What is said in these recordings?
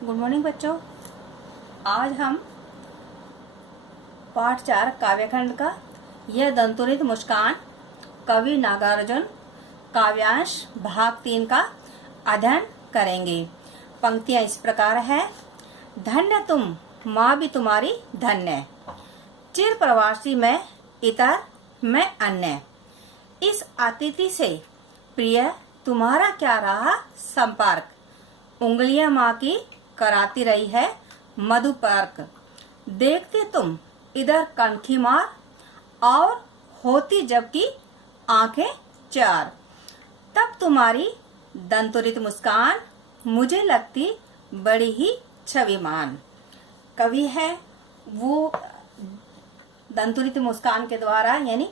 Good morning बच्चों। आज हम पाठ 4 काव्यखंड का यह दंतुरित मुस्कान कवि नागार्जुन काव्यांश भाग 3 का अध्ययन करेंगे। पंक्तियां इस प्रकार है। धन्य तुम माँ भी तुम्हारी धन्य, चिर प्रवासी मैं इतर मैं अन्य, इस अतिथि से प्रिय तुम्हारा क्या रहा संपर्क, उंगलियां माँ की कराती रही है मधुपर्क, देखते तुम इधर कनखी मार और होती जबकि आंखें चार, तब तुम्हारी दंतुरित मुस्कान मुझे लगती बड़ी ही छविमान। कवि है वो दंतुरित मुस्कान के द्वारा यानी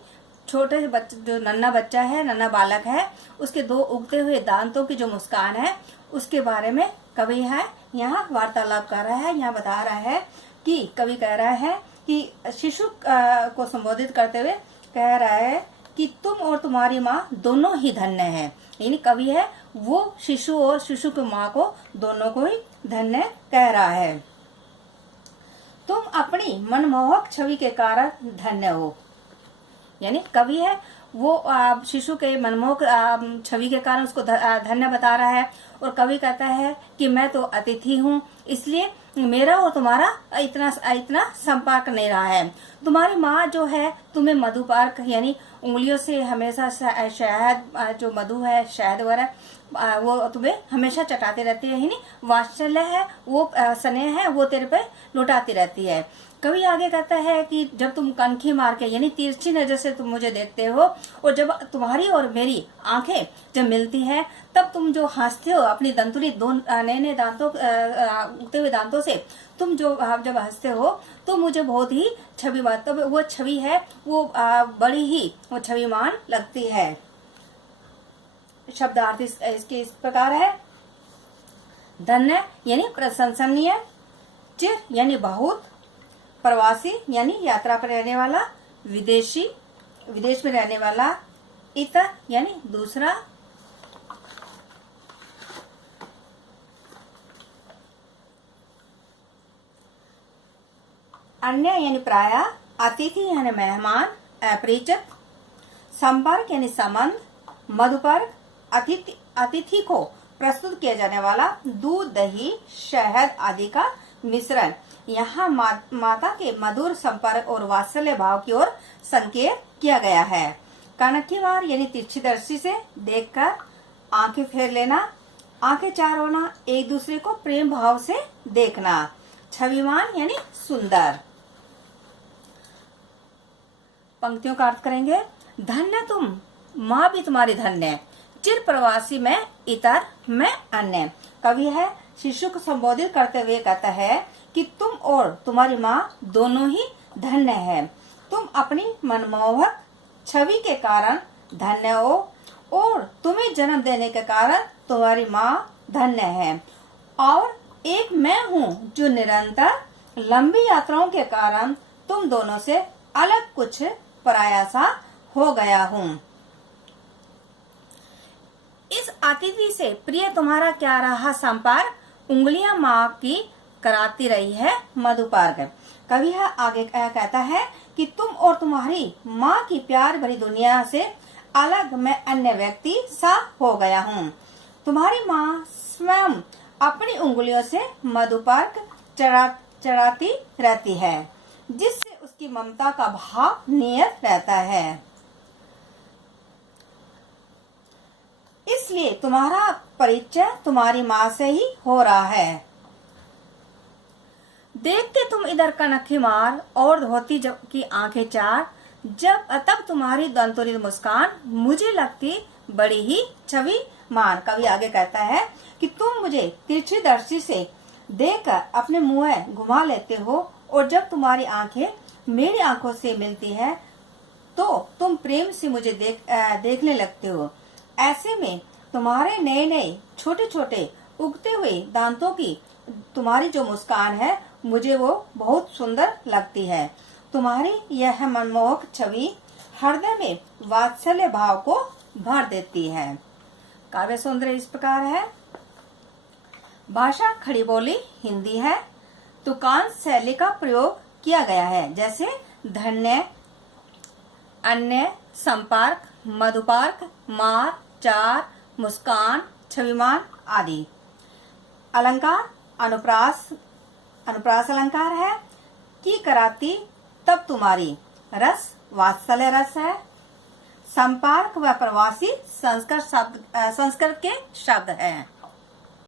छोटे बच्चे जो नन्हा बच्चा है, नन्हा बालक है, उसके दो उगते हुए दांतों की जो मुस्कान है उसके बारे में कवि है यहाँ वार्तालाप कर रहा है। यहाँ बता रहा है कि कवि कह रहा है कि शिशु को संबोधित करते हुए कह रहा है कि तुम और तुम्हारी माँ दोनों ही धन्य है। यानी कवि है वो शिशु और शिशु की माँ को दोनों को ही धन्य कह रहा है। तुम अपनी मनमोहक छवि के कारण धन्य हो। यानी कवि है वो शिशु के मनमोहक छवि के कारण उसको धन्य बता रहा है। और कवि कहता है कि मैं तो अतिथि हूँ, इसलिए मेरा और तुम्हारा इतना संपर्क नहीं रहा है। तुम्हारी माँ जो है तुम्हें मधुपर्क यानी उंगलियों से हमेशा शहद जो मधु है शहद वगैरह वो तुम्हें हमेशा चटाती रहती है, यानी वात्सल्य है वो स्नेह है वो तेरे पे लुटाती रहती है। कवि आगे कहता है कि जब तुम कनखी मार के यानी तिरछी नजर से तुम मुझे देखते हो और जब तुम्हारी और मेरी आंखें जब मिलती हैं तब तुम जो हंसते हो अपनी दंतुरी दो नए दांतों उगते हुए दांतों से तुम जो जब हंसते हो तो मुझे बहुत ही तो वो छवि है वो बड़ी ही वो छविमान लगती है। शब्दार्थ इसके इस प्रकार है। धन्य यानी प्रशंसनीय, चिर यानी बहुत, प्रवासी यानी यात्रा पर रहने वाला, विदेशी विदेश में रहने वाला, इतर यानी दूसरा, अन्य यानी प्राय, अतिथि यानी मेहमान अपरिचित, संपर्क यानी संबंध, मधुपर्क अतिथि को प्रस्तुत किया जाने वाला दूध दही शहद आदि का मिश्रण। यहाँ माता के मधुर संपर्क और वात्सल्य भाव की ओर संकेत किया गया है। कनखी मार यानी तिरछी दृष्टि से देखकर आंखें फेर लेना, आंखें चार होना, एक दूसरे को प्रेम भाव से देखना, छविमान यानी सुंदर। पंक्तियों का अर्थ करेंगे। धन्य तुम माँ भी तुम्हारी धन्य, चिर प्रवासी मैं इतर मैं अन्य। कवि है शिशु को संबोधित करते हुए कहता है कि तुम और तुम्हारी माँ दोनों ही धन्य है। तुम अपनी मनमोहक छवि के कारण धन्य हो और तुम्हें जन्म देने के कारण तुम्हारी माँ धन्य है। और एक मैं हूँ जो निरंतर लंबी यात्राओं के कारण तुम दोनों से अलग कुछ पराया सा हो गया हूँ। इस अतिथि से प्रिय तुम्हारा क्या रहा संपर्क, उंगलियां माँ की कराती रही है मधुपर्क। कवि आगे कहता है कि तुम और तुम्हारी माँ की प्यार भरी दुनिया से अलग मैं अन्य व्यक्ति सा हो गया हूँ। तुम्हारी माँ स्वयं अपनी उंगलियों से मधुपर्क चढ़ाती रहती है जिससे उसकी ममता का भाव नियत रहता है। इसलिए तुम्हारा परिचय तुम्हारी माँ से ही हो रहा है। देखते तुम इधर कनखी मार और होती जब की आंखें चार, तब तुम्हारी दंतुरित मुस्कान मुझे लगती बड़ी ही छविमान। कवि आगे कहता है कि तुम मुझे तिरछी दृष्टि से देखकर अपने मुंह घुमा लेते हो और जब तुम्हारी आंखें मेरी आंखों से मिलती है तो तुम प्रेम से मुझे देखने लगते हो। ऐसे में तुम्हारे नए नए छोटे छोटे उगते हुए दांतों की तुम्हारी जो मुस्कान है मुझे वो बहुत सुंदर लगती है। तुम्हारी यह मनमोहक छवि हृदय में वात्सल्य भाव को भर देती है। काव्य सौंदर्य इस प्रकार है। भाषा खड़ी बोली हिंदी है। तुकांत शैली का प्रयोग किया गया है, जैसे धन्य, अन्य, संपर्क, मधुपर्क, मार, चार, मुस्कान, छविमान आदि। अलंकार अनुप्रास अलंकार है। की कराती तब तुम्हारी, रस वात्सल्य रस है। संपर्क व प्रवासी संस्कृत के शब्द हैं।